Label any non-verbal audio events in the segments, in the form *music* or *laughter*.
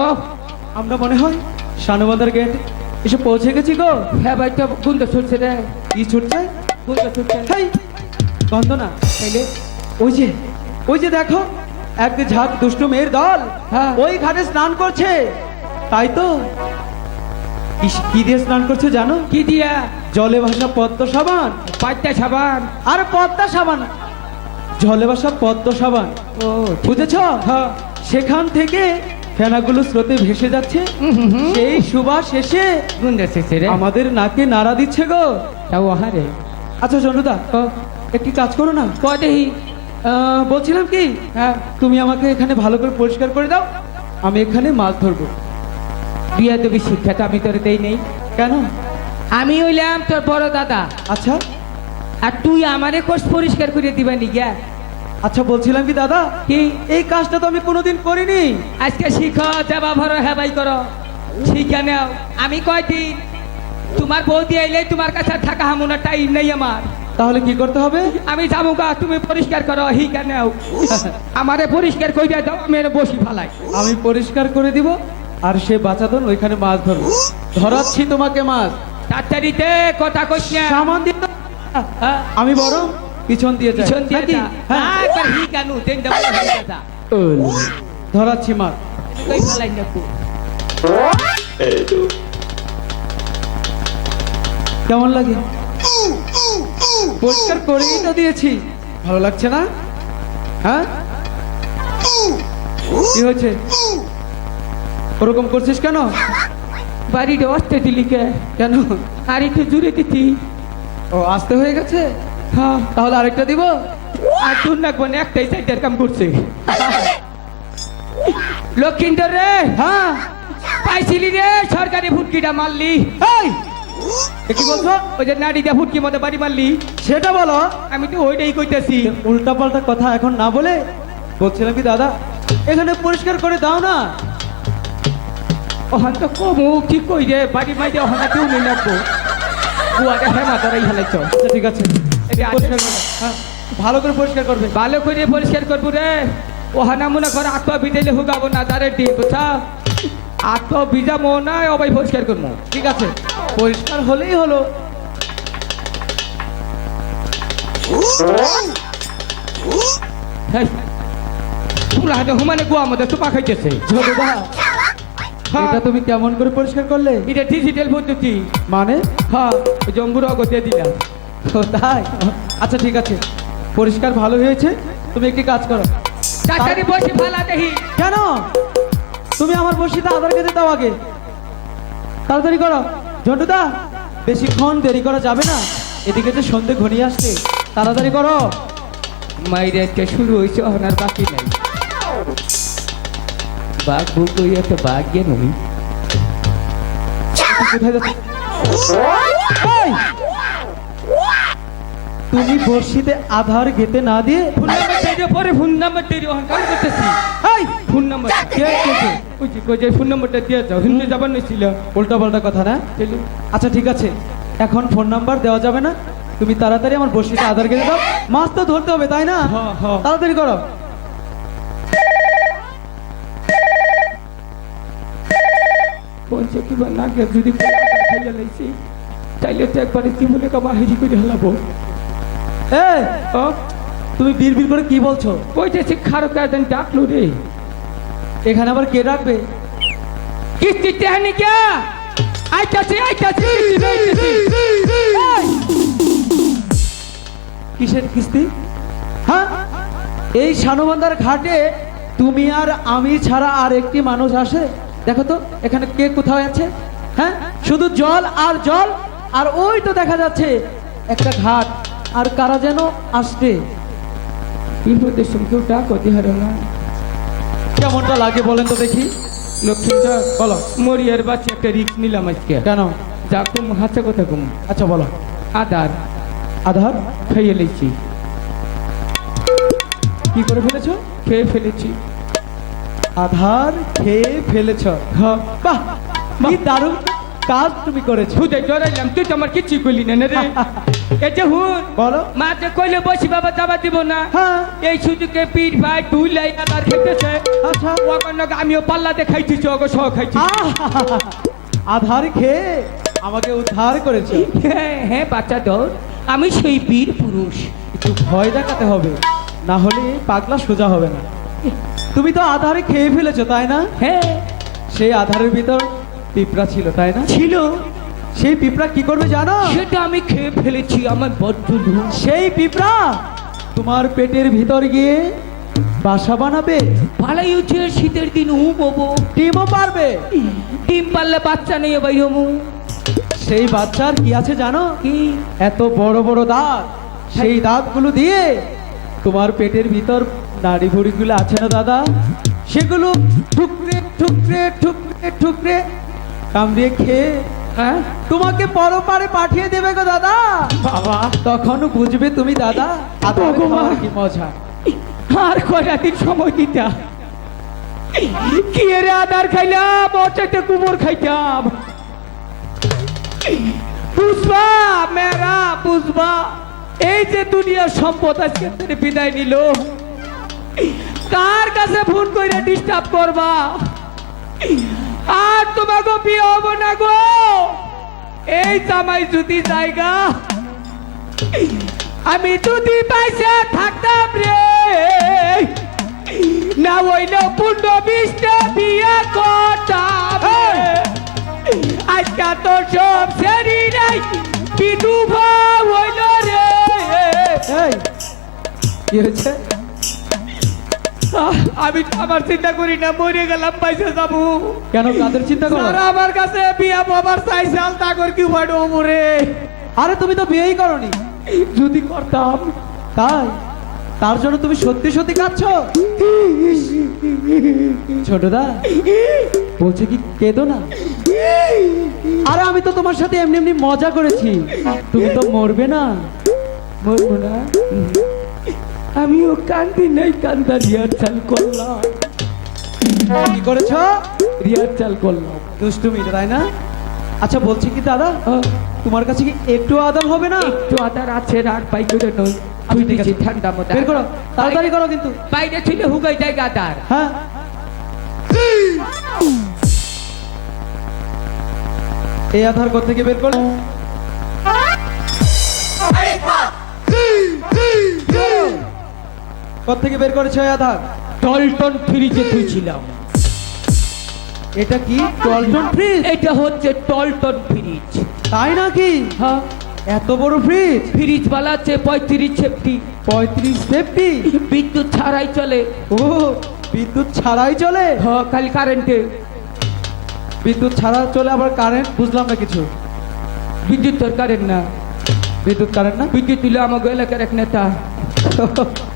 ও আমরা মনে হয় শানুবাজার গেট এসে পৌঁছে গেছি গো। হ্যাঁ ভাই তো গুন্দ ছুটছে রে। কি ছুটছে? গুন্দ ছুটছে। হেই গন্ধ না তাইলে ওই যে ওই যে দেখো এক ঝাঁক দুষ্টু মেয়ের দল। হ্যাঁ। ওই ঘাটে স্নান করছে। তাই তো। কি দিয়ে স্নান করছে জানো? কি দিয়া? জলে ভাসা পদ্ম সাবান। পাঁচটা সাবান। আর পদ্মা সাবান। জলে ভাসা পদ্ম সাবান। ও বুঝেছ? হ্যাঁ। সেখান থেকে ফেনাগুলো স্রোতে ভেসে যাচ্ছে। সেই সুবাস এসে রে। আমাদের নাকে নাড়া দিচ্ছে গো। তাও হারে আচ্ছা ও। একটি কাজ করো না। আহ, বলছিলাম কি হ্যাঁ। তুমি আমাকে এখানে ভালো করে পরিষ্কার করে দাও আমি এখানে মাছ ধরবো। বিয়া দেবী শিক্ষা তো আমি তোর দেই নেই। কেন? আমি হইলাম তোর বড় দাদা। আচ্ছা। আর তুই আমারে কোর্স পরিষ্কার করে দিবা নি গিয়া? আচ্ছা বলছিলাম কি দাদা? কি? এই কাজটা তো আমি কোনোদিন করিনি। আজকে শিখ দেবা ভরো হেবাই করো। শিখে নাও। আমি কয়দিন তোমার বৌদি আইলে তোমার কাছে থাকা হামুনা টাইম নেই আমার। তাহলে কি করতে হবে? আমি যাব গা তুমি পরিষ্কার করো হি কেন আমারে পরিষ্কার কইরা দাও আমি বসি ফালাই। আমি পরিষ্কার করে দিব আর সে বাঁচাদন ওইখানে মাছ ধরবো। ধরাচ্ছি তোমাকে মাছ। তাড়াতাড়িতে কথা কইস না। সামান দিয়ে হ্যাঁ, আমি বরং পিছন দিয়ে পিছন দিয়ে যা। হ্যাঁ। একবার হি কেন দেন দেবো যা ধরাচ্ছি মাছ কই ফালাই না কো কেমন লাগে? পরিষ্কার করেই তো দিয়েছি। ভালো লাগছে না? হ্যাঁ? কি হয়েছে? ওরকম করছিস কেন? বাড়িতে অস্তে দিলি কে কেন? আর একটু জুড়ে দিতি। ও আসতে হয়ে গেছে? হ্যাঁ তাহলে আরেকটা দিব? আর দূর লাগবো না একটাই সাইডের কাম করছে। লক্ষিন্দর রে হ্যাঁ? পাইছিলি রে সরকারি ফুটকিটা মারলি। এই! কি বলছো? ওই যে নারীটা ফুটকি মতো বাড়ি মারলি। সেটা বলো। আমি তো ওইটাই কইতেছি। উল্টা পাল্টা কথা এখন না বলে বলছিলাম কি দাদা? এখানে পরিষ্কার করে দাও না। ওখান তো কমু কি কই রে? বাড়ি মাইতে ওখানে কেউ নেই লাগবো বুয়াটা হেমা ধরাই হেলাইছ। আচ্ছা ঠিক আছে। হ্যাঁ ভালো করে পরিষ্কার করবে। ভালো করে পরিষ্কার করব রে। ওখানে মনে কর আত্মা বিজাইলে হুগাবো না তারে বুঝছা? আত্মা বিজামো না অবাই পরিষ্কার করব। ঠিক আছে? পরিষ্কার হলেই হলো। হাতে হুমানে গুয়া মধ্যে চুপা খাইতেছে। এটা তুমি কেমন করে পরিষ্কার করলে? এটা ডিজিটাল পদ্ধতি। মানে? হ্যাঁ জম্বুর অগতে দিলাম। ও, তাই? আচ্ছা ঠিক আছে। পরিষ্কার ভালো হয়েছে? তুমি একটি কাজ করো। তাড়াতাড়ি বসে ফালা দেখি কেন? তুমি আমার বসিতে আধার কেটে দাও আগে। তাড়াতাড়ি করো। ঝন্টুদা বেশিক্ষণ দেরি করা যাবে না। এদিকে যে সন্ধে ঘনিয়ে আসছে তাড়াতাড়ি করো। মাইরে আজকে শুরু হয়েছে ওনার বাকি নাই। বাঘ বুক হইয়া তো বাঘ গে নই কোথায় যাচ্ছে! তুমি বর্ষিতে আধার গেতে না দিয়ে ফোন নাম্বার যে পরে ফোন নাম্বার দিয়ে ওখানে কাজ করতেছি এই ফোন নাম্বার কে কে ওই কই যে ফোন নাম্বারটা দিয়ে যাও। হিন্দু যাবার নিছিল উল্টা পাল্টা কথা না? আচ্ছা ঠিক আছে। এখন ফোন নাম্বার দেওয়া যাবে না। তুমি তাড়াতাড়ি আমার বসিটা আধার কেটে দাও। মাছ তো ধরতে হবে তাই না? হ্যাঁ, হ্যাঁ। তাড়াতাড়ি করো। পঞ্চে কিবা নাকে যদি তাইলে তো একবারে জীবনে কাবা হেরি করে হেলাবো। এ ও তুমি বীর করে কি বলছো? কইতেছি খারো কাজেন ডাকলো রে। এখানে আবার কে ডাকবে? কিস্তি তেহানি কে? আইতাছি আইতাছি কিসের কিস্তি? হ্যাঁ? এই শানুবান্দার ঘাটে তুমি আর আমি ছাড়া আর একটি মানুষ আসে। দেখো তো এখানে কে কোথাও আছে? হ্যাঁ? শুধু জল আর জল আর ওই তো দেখা যাচ্ছে একটা ঘাট। আর কারা যেন আসছে ডাক অতি হারে না কেমনটা লাগে বলেন তো দেখি। লক্ষ্মীটা বলো মরিয়ার বাচ্চা একটা রিক্স নিলাম আজকে। কেন? যা কম হাসা কথা কম। আচ্ছা বলো। আদার। আধার খাইয়ে লেছি কি করে ফেলেছো? খেয়ে ফেলেছি। আধার খেয়ে ফেলেছ। হ্যাঁ। বাহ। কি দারুণ। কাজ তুমি করেছ? খুদাই ডরাইলাম তুই তো আমার কিছুই করলি না রে। *laughs* এই যে হুন বলো। মা যে কইলে বসি বাবা যাবা দিব না। হ্যাঁ। এই সুযোগে পিঠ ভাই দুই লাই আদার খেতেছে। আচ্ছা। ওখানে আমিও পাল্লাতে খাইতেছি ওকে সহ খাইছি! আধার খেয়ে আমাকে উদ্ধার করেছ। হ্যাঁ হ্যাঁ বাচ্চা দর আমি সেই বীর পুরুষ। একটু ভয় দেখাতে হবে না হলে পাগলা সোজা হবে না। তুমি তো আধারে খেয়ে ফেলেছো তাই না? হ্যাঁ সেই আধারের ভিতর পিঁপড়া ছিল তাই না? ছিল। সেই পিঁপড়া কি করবে জানো? সেটা আমি খেয়ে ফেলেছি আমার বড্ড সেই পিঁপড়া তোমার পেটের ভিতর গিয়ে বাসা বানাবে। পালাই উঠে শীতের দিন উ ববো ডিমও পারবে। ডিম পারলে বাচ্চা নেই বাইরে মু সেই বাচ্চার কি আছে জানো? কি? এত বড় বড় দাঁত। সেই দাঁতগুলো দিয়ে তোমার পেটের ভিতর নাড়ি ভুড়িগুলো আছে না দাদা? সেগুলো ঠুকরে ঠুকরে ঠুকরে ঠুকরে কামড়িয়ে খেয়ে হ্যাঁ? তোমাকে পরপারে পাঠিয়ে দেবে গো দাদা। বাবা তখন বুঝবে তুমি দাদা কি মজা। আর কয়টা দিন সময় দিতা। কি রে আদার খাইলাম ওর চাইতে কুমোর খাইতাম। পুষ্পা মেরা পুষ্পা এই যে দুনিয়ার সম্পদ আজকে বিদায় নিল। কার কাছে ফোন করে ডিস্টার্ব করবা? আর তোমাকে বিয়ে হব না গো এই জামাই যদি জায়গা আমি যদি পয়সা থাকতাম রে না হইল পূর্ণ বিষ্ণু বিয়ে করতাম। আজকা তো সব সেরি নাই বিধুভা হইল রে। কি হয়েছে? আহ, আমি তো আমার চিন্তা করি না মরে গেলাম পয়সা যাব। কেন কাদের চিন্তা করো? আমার কাছে বিয়া বাবার চাইছাল তাগর কি ফাটো মরে। আরে তুমি তো বিয়েই করনি। যদি করতাম। তাই? তার জন্য তুমি সত্যি সত্যি কাঁদছ? ছোটদা বলছে কি কেঁদো না? আরে আমি তো তোমার সাথে এমনি এমনি মজা করেছি। তুমি তো মরবে না। মরবো না? আমিও কান্দি নাই কান্দা রিহার্সাল করলাম। কি করেছ? রিহার্সাল করলাম। দুষ্টুমি তাই না? আচ্ছা বলছি কি দাদা? তোমার কাছে কি একটু আদর হবে না? একটু আদার আছে আর পাই করে নই আচ্ছা, ঠিক আছে। ঠান্ডা মতো বের করো তাড়াতাড়ি করো কিন্তু। বাইরে ছিল হুগাই জায়গা আদার হ্যাঁ। এই আধার কোথা থেকে বের করো থেকে বের করেছ আধার? টলটন ফ্রিজে তুইছিলাম এটা কি? টলটন ফ্রিজ? এটা হচ্ছে টলটন ফ্রিজ। তাই নাকি? হ্যাঁ। এত বড় ফ্রিজ? ফ্রিজ বালাচ্ছে পঁয়ত্রিশ সেফটি। পঁয়ত্রিশ সেফটি? বিদ্যুৎ ছাড়াই চলে। ও বিদ্যুৎ ছাড়াই চলে? হ্যাঁ খালি কারেন্টে। বিদ্যুৎ ছাড়া চলে আবার কারেন্ট? বুঝলাম না কিছু। বিদ্যুৎ তোর কারেন্ট না। বিদ্যুৎ কারেন্ট না? বিদ্যুৎ দিল আমাকে এলাকার এক নেতা। *laughs*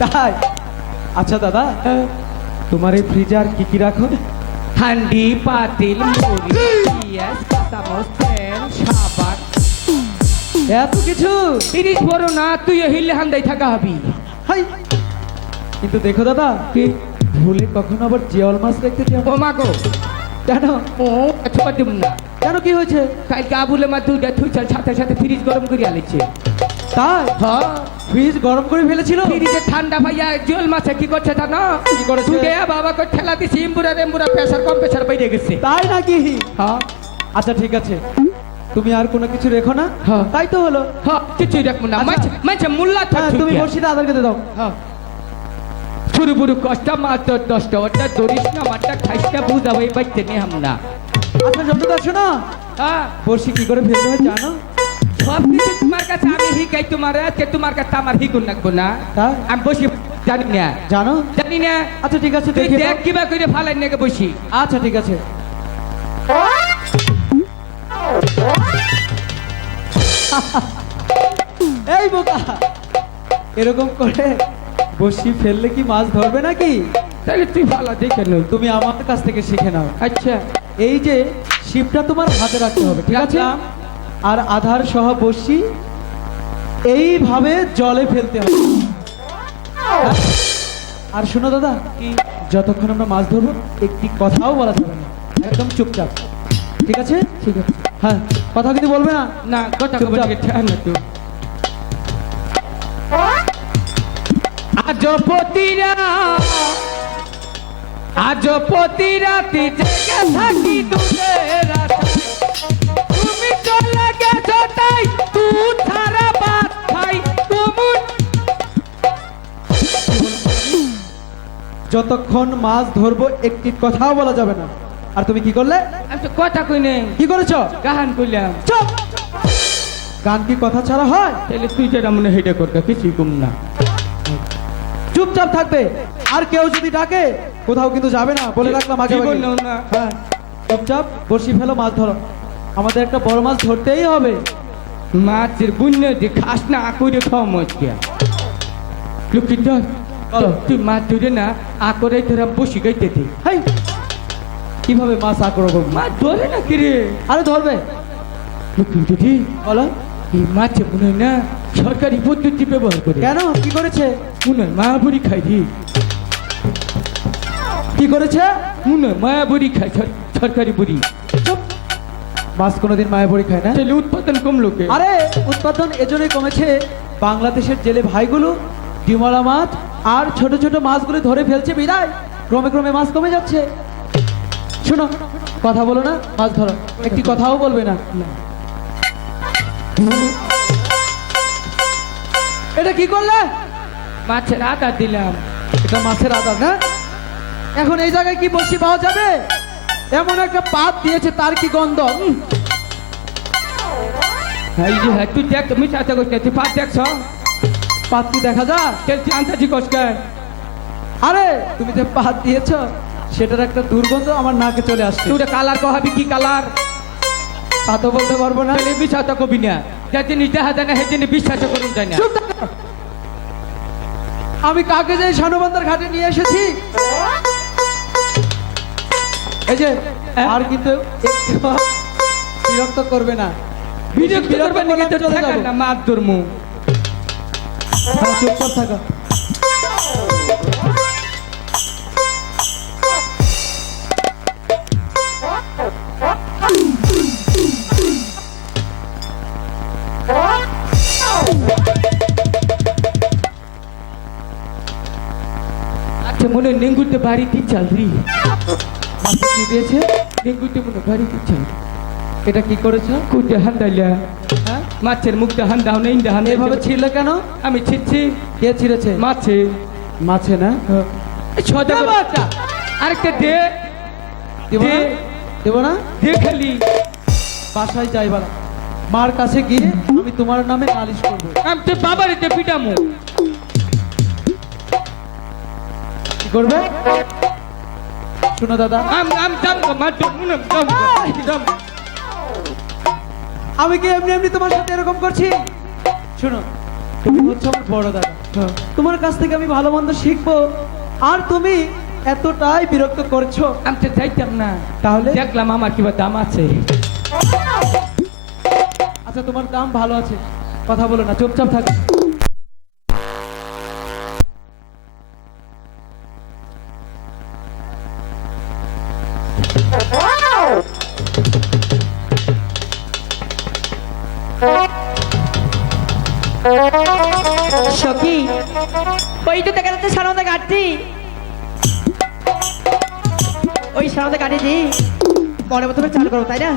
তাই। আচ্ছা দাদা। তোমার এই ফ্রিজে আর কি কি রাখো? হান্ডি পাতিল মুড়ি পিঁয়াজ কাঁচামচ তেল সাবান। এত কিছু? তিরিশ বড় না তুই হিলে হান্দাই থাকা হবি। হাই। কিন্তু দেখো দাদা কি? ভুলে কখনো আবার জিওল মাছ দেখতে চাও ও মা গো। কেন? ও ছোট দিব না। কেন কি হয়েছে? কালকে আবুলে মা দুইটা থুইছাল সাথে সাথে ফ্রিজ গরম করে আলেছে তাই? হ্যাঁ। ফ্রিজ গরম করে ফেলেছিল? ফ্রিজে ঠান্ডা ভাইয়া জল মাছে কি করছে তা না? কি করেছে? দুধে বাবাকে ঠেলা দিছি ইম্বুরা রেম্বুরা প্রেসার কম প্রেসার বাইরে গেছে। তাই নাকি? হ্যাঁ। আচ্ছা ঠিক আছে। তুমি আর কোনো কিছু রেখো না? হ্যাঁ। তাই তো হলো। হ্যাঁ কিছুই রাখব না। আচ্ছা। মাছ মুল্লা হ্যাঁ তুমি আদার খেতে দাও। হ্যাঁ। শুরু বুড়ু কষ্ট মাত্র দশটা ওটা ধরিস না মাঠটা খাইস না বুঝাবো এই বাইতে নে আমরা। আচ্ছা জমিদার শোনো। হ্যাঁ। বসি কি করে ফেলতে হয় জানো? সব কিছু তোমার কাছে আমি হিকাই তোমার আজকে তোমার কাছে আমার হিকুন রাখব না। তাই? আমি বসি জানি না। জানো? জানি না। আচ্ছা ঠিক আছে তুই দেখে দেখ কিবা করে ফালাই নাকি বসি। আচ্ছা ঠিক আছে। এই বোকা! এরকম করে বসি ফেললে কি মাছ ধরবে নাকি? তাহলে তুই ফালা দেখে নই তুমি আমার কাছ থেকে শিখে নাও। আচ্ছা। এই যে শিপটা তোমার হাতে রাখতে হবে ঠিক আছে? রাখলাম। আর আধার সহ বসি এইভাবে জলে ফেলতে হবে? আর শোনো দাদা যতক্ষণ আমরা মাছ ধরবো একটি কথাও বলা যাবে না। একদম চুপচাপ। ঠিক আছে? ঠিক আছে। হ্যাঁ কথা কিন্তু বলবে না? না কথা আজ পতিরা আজ পতি রাতি জেগে থাকি দুধের আশায়। যতক্ষণ মাছ ধরবো একটি কথাও বলা যাবে না। আর তুমি কি করলে? আমি তো কথা কই নেই। কি করেছ? গান কইলাম। চুপ! গান কি কথা ছাড়া হয়? তাহলে তুই যেটা মনে হেঁটে করতে কিছুই কম না। চুপচাপ থাকবে। আর কেউ যদি ডাকে কোথাও কিন্তু যাবে না। বলে রাখলাম আগে। জীবনেও না। হ্যাঁ চুপচাপ বসি ফেলো মাছ ধরো। আমাদের একটা বড় মাছ ধরতেই হবে। মাছের বুন্য যে খাস না আকরে খাওয়া মজকে লক্ষ্মীধর বলো। তুই মাছ ধরে না আকরে বসি গাইতে দে। হাই! কীভাবে মাছ করব? মাছ ধরে না কিরে আরে ধরবে। বলো। এই মাছে মনে হয় না সরকারি পদ্ধতি ব্যবহার করে। কেন? কি করেছে? মনে হয় মায়াবুড়ি খাই রে কি করেছে? মনে হয় মায়াবুড়ি খাই সরকারি বুড়ি। মাছ কোনোদিন বড়ি খায় না? তাহলে উৎপাদন কম লোকে আরে উৎপাদন এজন্যই কমেছে বাংলাদেশের জেলে ভাইগুলো ডিমলা মাছ আর ছোট ছোট মাছগুলো ধরে ফেলছে বিদায়। ক্রমে ক্রমে মাছ কমে যাচ্ছে। শোনো কথা বলো না মাছ ধরো। একটি কথাও বলবে না। এটা কি করলে? মাছের আদা দিলাম। এটা মাছের আদার না? এখন এই জায়গায় কি বসি পাওয়া যাবে? এমন একটা পাত দিয়েছে তার কি গন্ধ? হ্যাঁ তুই দেখ তুমি আছে করছিস তুই পাত দেখছ? পাত কি দেখা তুই আন্তাজি আরে তুমি যে পাত দিয়েছ সেটার একটা দুর্গন্ধ আমার নাকে চলে আসছে। তুই কালার কহাবি কি কালার? তা তো বলতে পারব না। বিশ্বাস কবি না। যে জিনিস দেখা যায় না বিশ্বাস করুন যায় না। আমি কাকে যে শানুবান্দার ঘাটে নিয়ে এসেছি? এই যে আর কিন্তু বিরক্ত করবে না। বিরক্ত যাব। না মাছ ধরমু। থাকো আচ্ছা মনে নেঙ্গুতে বাড়িতে চাল রি। কি দিয়েছে? নেঙ্গুতে মনে বাড়িতে চাল। এটা কি করেছ? কুটে হান্দাইলা। মাছের মুখ দেখান দাও নেই দেখান এভাবে ছিল কেন? আমি ছিচ্ছি কে ছিঁড়েছে? মাছে। মাছে না? ছটা দেবো আরেকটা দে। দেবো না। দেবো না? দে খালি। বাসায় যাইবা না। মার কাছে গিয়ে আমি তোমার নামে নালিশ করব। আমি তো বাবার এতে পিটামু। কি করবে? শোনো দাদা। আম আম দাম দাম দাম আমি কি এমনি এমনি তোমার সাথে এরকম করছি? শুনো তুমি হচ্ছে আমার বড় দাদা। তোমার কাছ থেকে আমি ভালো মন্দ শিখব। আর তুমি এতটাই বিরক্ত করছ। আমি তো চাইতাম না। তাহলে? দেখলাম আমার কি দাম আছে। আচ্ছা তোমার দাম ভালো আছে। কথা বলো না চুপচাপ থাকো। ওই সারমদা ঘাটে দি মনে মতো চালু করো তাই না?